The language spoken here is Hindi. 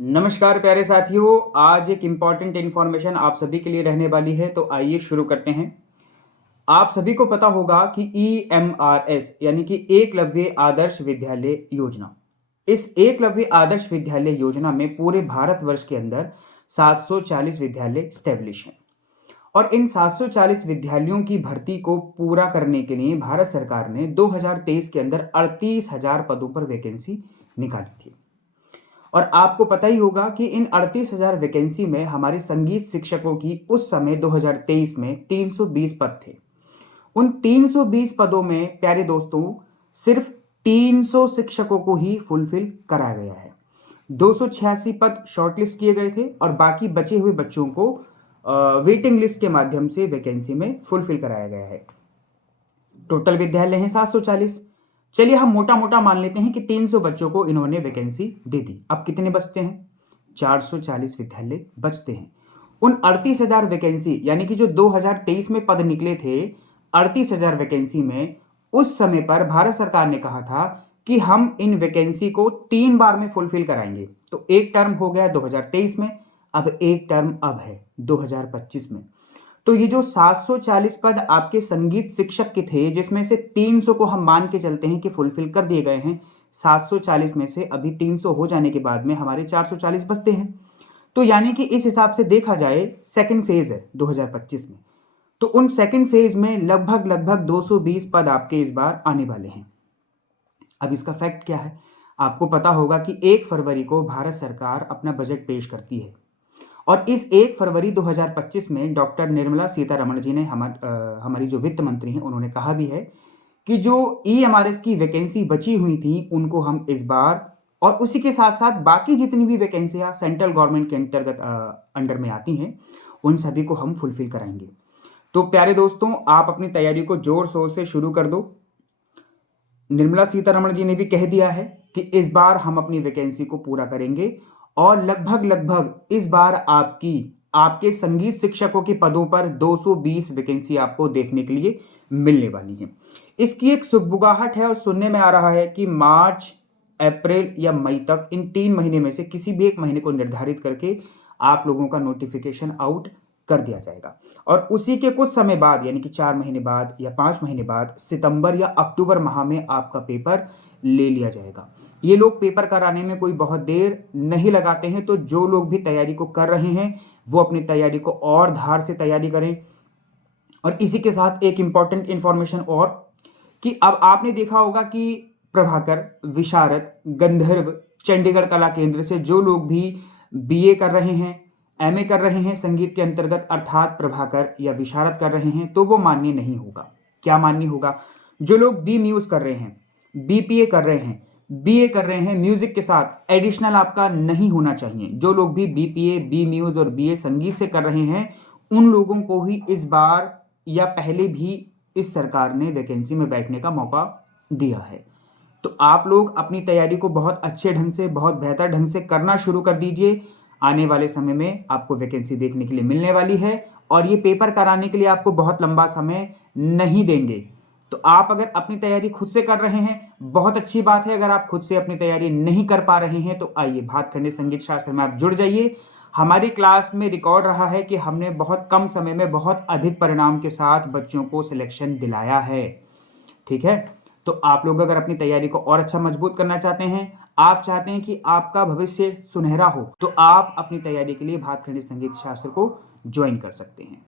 नमस्कार प्यारे साथियों, आज एक इम्पॉर्टेंट इन्फॉर्मेशन आप सभी के लिए रहने वाली है, तो आइए शुरू करते हैं। आप सभी को पता होगा कि EMRS यानी कि एकलव्य आदर्श विद्यालय योजना। इस एकलव्य आदर्श विद्यालय योजना में पूरे भारतवर्ष के अंदर 740 विद्यालय स्टैब्लिश हैं और इन 740 विद्यालयों की भर्ती को पूरा करने के लिए भारत सरकार ने 2023 के अंदर 38,000 पदों पर वैकेंसी निकाली थी। और आपको पता ही होगा कि इन 38,000 वैकेंसी में हमारे संगीत शिक्षकों की उस समय 2023 में 320 पद थे। उन 320 पदों में प्यारे दोस्तों सिर्फ 300 शिक्षकों को ही फुलफिल कराया गया है। 286 पद शॉर्टलिस्ट किए गए थे और बाकी बचे हुए बच्चों को वेटिंग लिस्ट के माध्यम से वैकेंसी में फुलफिल कराया गया है। टोटल विद्यालय हैं 740। चलिए हम मोटा मोटा मान लेते हैं कि 300 बच्चों को इन्होंने वैकेंसी दे दी। अब कितने बचते हैं? 440 विद्यालय बचते हैं। उन 38,000 वैकेंसी यानी कि जो 2023 में पद निकले थे, 38,000 वैकेंसी में उस समय पर भारत सरकार ने कहा था कि हम इन वैकेंसी को 3 बार में फुलफिल कराएंगे। तो एक टर्म हो गया 2023 में, अब एक टर्म अब है 2025 में। तो ये जो 740 पद आपके संगीत शिक्षक के थे, जिसमें से 300 को हम मान के चलते हैं कि फुलफिल कर दिए गए हैं, 740 में से अभी 300 हो जाने के बाद में हमारे 440 बचते हैं। तो यानी कि इस हिसाब से देखा जाए सेकंड फेज है 2025 में, तो उन सेकंड फेज में लगभग 220 पद आपके इस बार आने वाले हैं। अब इसका फैक्ट क्या है? आपको पता होगा कि 1 फरवरी को भारत सरकार अपना बजट पेश करती है और इस 1 फरवरी 2025 में डॉक्टर निर्मला सीतारमण जी ने हमारी जो वित्त मंत्री हैं उन्होंने कहा भी है कि जो EMRS की वैकेंसी बची हुई थी उनको हम इस बार और उसी के साथ साथ बाकी जितनी भी वैकेंसियां सेंट्रल गवर्नमेंट के अंतर्गत अंडर में आती हैं उन सभी को हम फुलफिल कराएंगे। तो प्यारे दोस्तों, आप अपनी तैयारी को जोर शोर से शुरू कर दो। निर्मला सीतारमण जी ने भी कह दिया है कि इस बार हम अपनी वैकेंसी को पूरा करेंगे और लगभग इस बार आपके संगीत शिक्षकों के पदों पर 220 वैकेंसी आपको देखने के लिए मिलने वाली है। इसकी एक सुगबुगाहट है और सुनने में आ रहा है कि मार्च, अप्रैल या मई तक इन 3 महीने में से किसी भी एक महीने को निर्धारित करके आप लोगों का नोटिफिकेशन आउट कर दिया जाएगा और उसी के कुछ समय बाद यानी कि 4 महीने बाद या 5 महीने बाद सितंबर या अक्टूबर माह में आपका पेपर ले लिया जाएगा। ये लोग पेपर कराने में कोई बहुत देर नहीं लगाते हैं, तो जो लोग भी तैयारी को कर रहे हैं वो अपनी तैयारी को और धार से तैयारी करें। और इसी के साथ एक इंपॉर्टेंट इंफॉर्मेशन और कि अब आपने देखा होगा कि प्रभाकर, विशारद, गंधर्व, चंडीगढ़ कला केंद्र से जो लोग भी BA कर रहे हैं, MA कर रहे हैं संगीत के अंतर्गत अर्थात प्रभाकर या विशारद कर रहे हैं, तो वो मान्य नहीं होगा। क्या मान्य होगा? जो लोग B म्यूज कर रहे हैं, BPA कर रहे हैं, BA कर रहे हैं, म्यूजिक के साथ एडिशनल आपका नहीं होना चाहिए। जो लोग भी BPA, B म्यूज और BA संगीत से कर रहे हैं उन लोगों को ही इस बार या पहले भी इस सरकार ने वैकेंसी में बैठने का मौका दिया है। तो आप लोग अपनी तैयारी को बहुत अच्छे ढंग से, बहुत बेहतर ढंग से करना शुरू कर दीजिए। आने वाले समय में आपको वैकेंसी देखने के लिए मिलने वाली है और ये पेपर कराने के लिए आपको बहुत लंबा समय नहीं देंगे। तो आप अगर अपनी तैयारी खुद से कर रहे हैं बहुत अच्छी बात है। अगर आप खुद से अपनी तैयारी नहीं कर पा रहे हैं तो आइए भातखंडे संगीत शास्त्र में आप जुड़ जाइए। हमारी क्लास में रिकॉर्ड रहा है कि हमने बहुत कम समय में बहुत अधिक परिणाम के साथ बच्चों को सिलेक्शन दिलाया है। ठीक है, तो आप लोग अगर अपनी तैयारी को और अच्छा मजबूत करना चाहते हैं, आप चाहते हैं कि आपका भविष्य सुनहरा हो, तो आप अपनी तैयारी के लिए भातखंडे संगीत शास्त्र को ज्वाइन कर सकते हैं।